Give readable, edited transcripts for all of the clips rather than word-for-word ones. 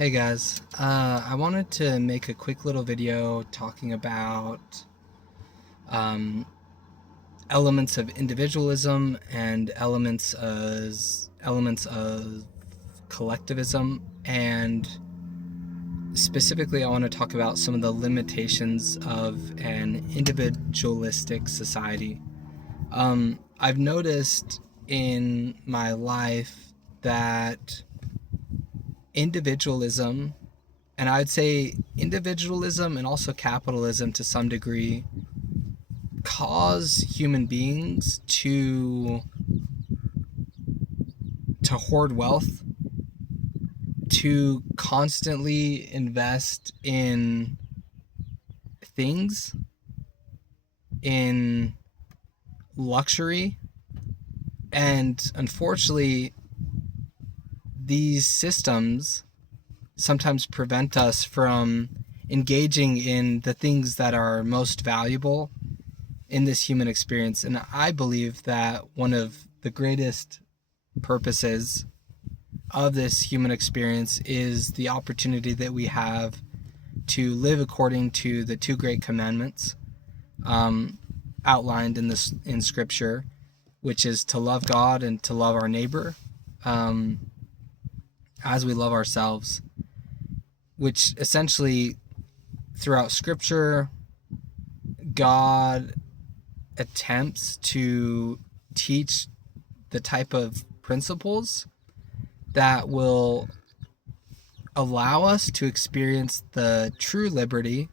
Hey guys, I wanted to make a quick little video talking about um, elements of individualism and elements of collectivism, and specifically, I want to talk about some of the limitations of an individualistic society. I've noticed in my life that individualism, and I'd say individualism and also capitalism to some degree, cause human beings to hoard wealth, to constantly invest in things, in luxury, and unfortunately these systems sometimes prevent us from engaging in the things that are most valuable in this human experience. And I believe that one of the greatest purposes of this human experience is the opportunity that we have to live according to the two great commandments outlined in Scripture, which is to love God and to love our neighbor um, as we love ourselves. Which essentially, throughout Scripture, God attempts to teach the type of principles that will allow us to experience the true liberty,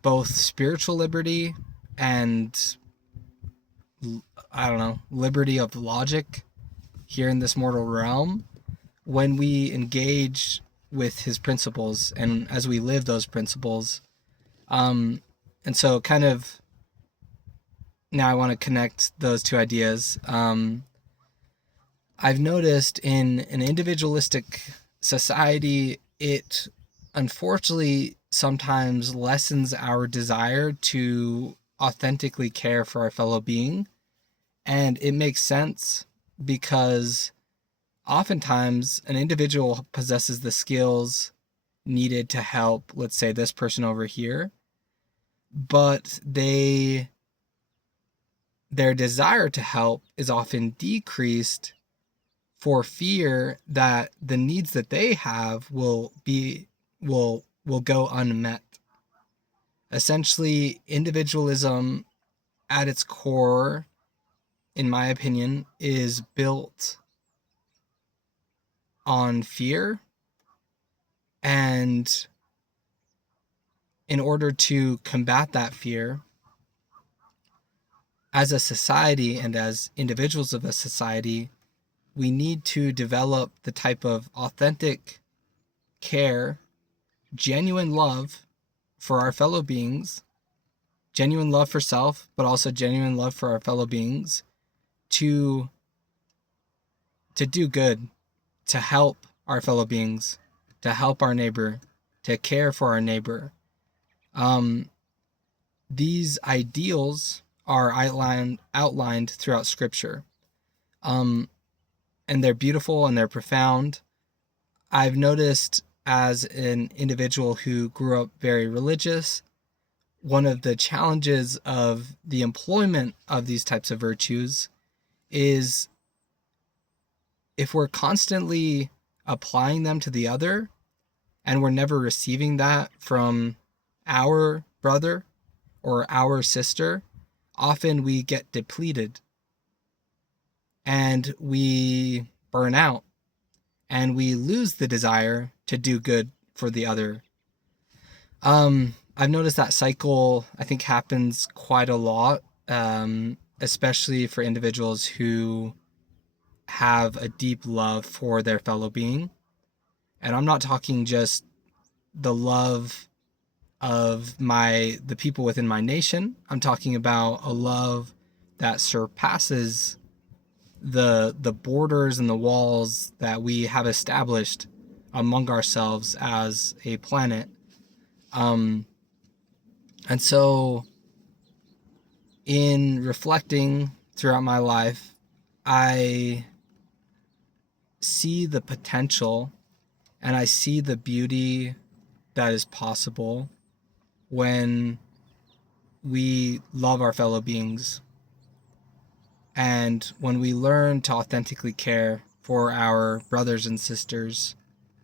both spiritual liberty and, liberty of logic here in this mortal realm, when we engage with his principles and as we live those principles. And so kind of now I want to connect those two ideas. I've noticed in an individualistic society, it unfortunately sometimes lessens our desire to authentically care for our fellow being. And it makes sense because oftentimes an individual possesses the skills needed to help, let's say, this person over here, but their desire to help is often decreased for fear that the needs that they have will go unmet. Essentially, individualism at its core, in my opinion, is built on fear, and in order to combat that fear, as a society and as individuals of a society, we need to develop the type of authentic care, genuine love for our fellow beings, genuine love for self, but also genuine love for our fellow beings, to do good, to help our fellow beings, to help our neighbor, to care for our neighbor. These ideals are outlined throughout Scripture. And they're beautiful and they're profound. I've noticed as an individual who grew up very religious, one of the challenges of the employment of these types of virtues is if we're constantly applying them to the other and we're never receiving that from our brother or our sister, often we get depleted and we burn out and we lose the desire to do good for the other. I've noticed that cycle, I think, happens quite a lot, especially for individuals who have a deep love for their fellow being. And I'm not talking just the love of the people within my nation. I'm talking about a love that surpasses the borders and the walls that we have established among ourselves as a planet. And so in reflecting throughout my life, I see the potential And I see the beauty that is possible when we love our fellow beings and when we learn to authentically care for our brothers and sisters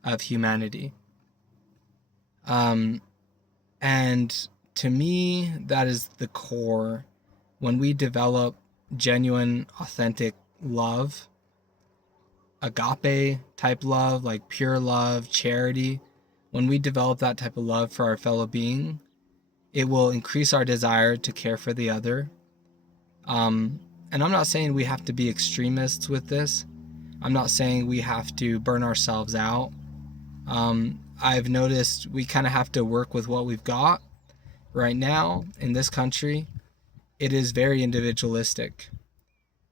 of humanity. And to me, that is the core. When we develop genuine, authentic love, agape type love, like pure love, charity, when we develop that type of love for our fellow being, it will increase our desire to care for the other. And I'm not saying we have to be extremists with this. I'm not saying we have to burn ourselves out. I've noticed we kind of have to work with what we've got. Right now in this country, it is very individualistic.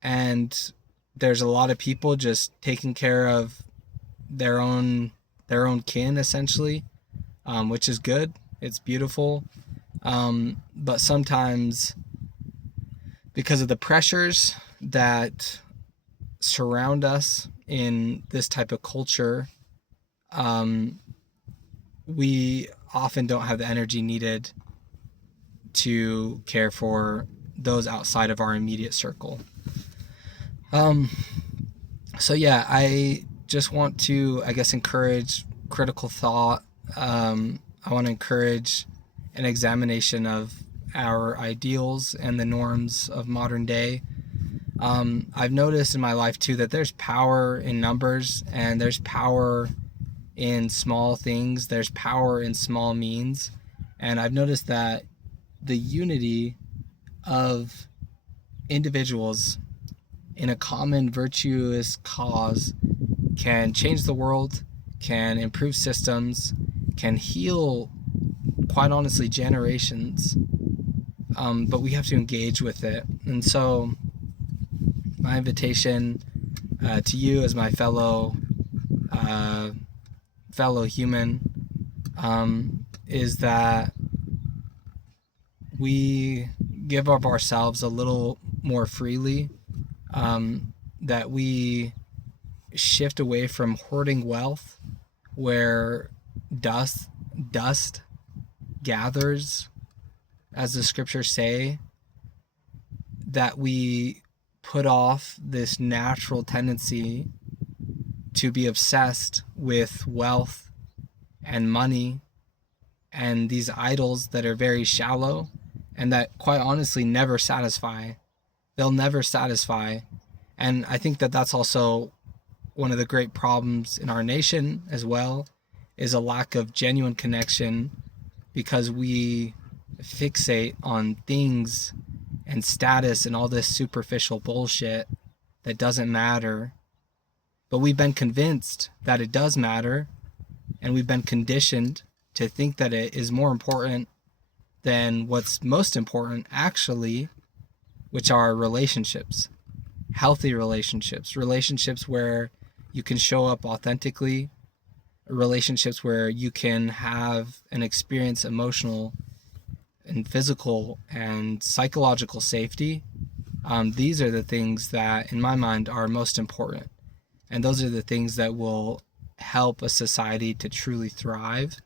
And there's a lot of people just taking care of their own kin, essentially, which is good. It's beautiful. But sometimes, because of the pressures that surround us in this type of culture, we often don't have the energy needed to care for those outside of our immediate circle. So yeah, I just want to, I guess, encourage critical thought. I want to encourage an examination of our ideals and the norms of modern day. I've noticed in my life too that there's power in numbers, and there's power in small things. There's power in small means. And I've noticed that the unity of individuals in a common virtuous cause can change the world, can improve systems, can heal, quite honestly, generations. But we have to engage with it. And so my invitation to you as my fellow human is that we give of ourselves a little more freely, that we shift away from hoarding wealth where dust gathers, as the scriptures say, that we put off this natural tendency to be obsessed with wealth and money and these idols that are very shallow and that quite honestly never satisfy. They'll never satisfy. And I think that that's also one of the great problems in our nation as well, is a lack of genuine connection, because we fixate on things and status and all this superficial bullshit that doesn't matter. But we've been convinced that it does matter, and we've been conditioned to think that it is more important than what's most important, actually, which are relationships. Healthy relationships. Relationships where you can show up authentically. Relationships where you can have and experience emotional and physical and psychological safety. These are the things that, in my mind, are most important. And those are the things that will help a society to truly thrive.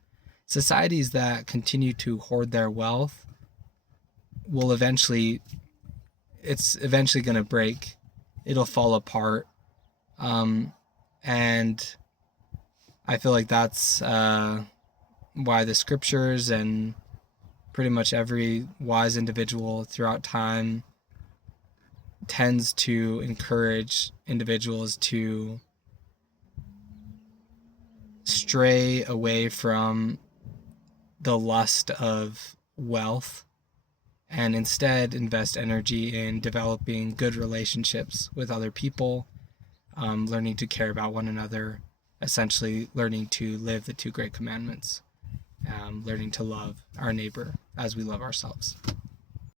Societies that continue to hoard their wealth will eventually, it's eventually going to break. It'll fall apart. And I feel like that's why the scriptures and pretty much every wise individual throughout time tends to encourage individuals to stray away from the lust of wealth and instead invest energy in developing good relationships with other people, learning to care about one another, essentially learning to live the two great commandments, learning to love our neighbor as we love ourselves.